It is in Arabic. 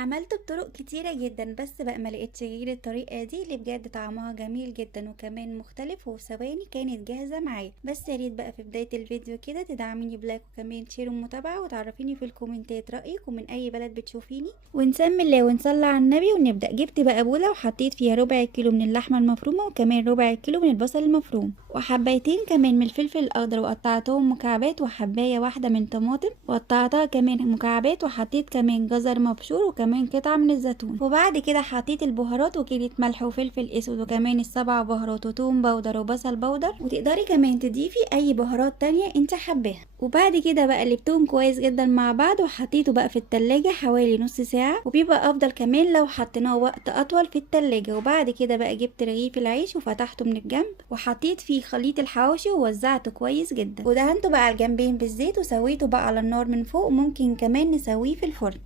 عملته بطرق كتيرة جدًا، بس بقى ما لقيتش غير الطريقة دي اللي بجد طعمها جميل جدًا وكمان مختلف، وفي ثواني كانت جاهزة معايا. بس يا ريت بقى في بداية الفيديو كده تدعميني بلايك وكمان شير ومتابعة، وتعرفيني في الكومنتات رأيك ومن أي بلد بتشوفيني، ونسمي الله ونصلي على النبي ونبدأ. جبت بقى بولة وحطيت فيها ربع كيلو من اللحمة المفرومة وكمان ربع كيلو من البصل المفروم وحبايتين كمان من الفلفل الأخضر وقطعتهم مكعبات، وحباية واحدة من طماطم وقطعتها كمان مكعبات، وحطيت كمان جزر مبشور وكمان قطعة من الزيتون. وبعد كده حطيت البهارات وكيلة ملح وفلفل اسود وكمان السبع بهارات وتوم بودر وبصل بودر، وتقدري كمان تضيفي اي بهارات تانية انت حباها. وبعد كده بقى قلبتهم كويس جدا مع بعض وحطيته بقى في التلاجة حوالي نص ساعة، وبيبقى افضل كمان لو حطيناه وقت اطول في التلاجة. وبعد كده بقى جبت رغيف العيش وفتحته من الجنب وحطيت فيه خليط الحواوشي ووزعته كويس جدا، ودهنته بقى على الجنبين بالزيت وسويته بقى على النار من فوق، وممكن كمان نسويه في الفرن.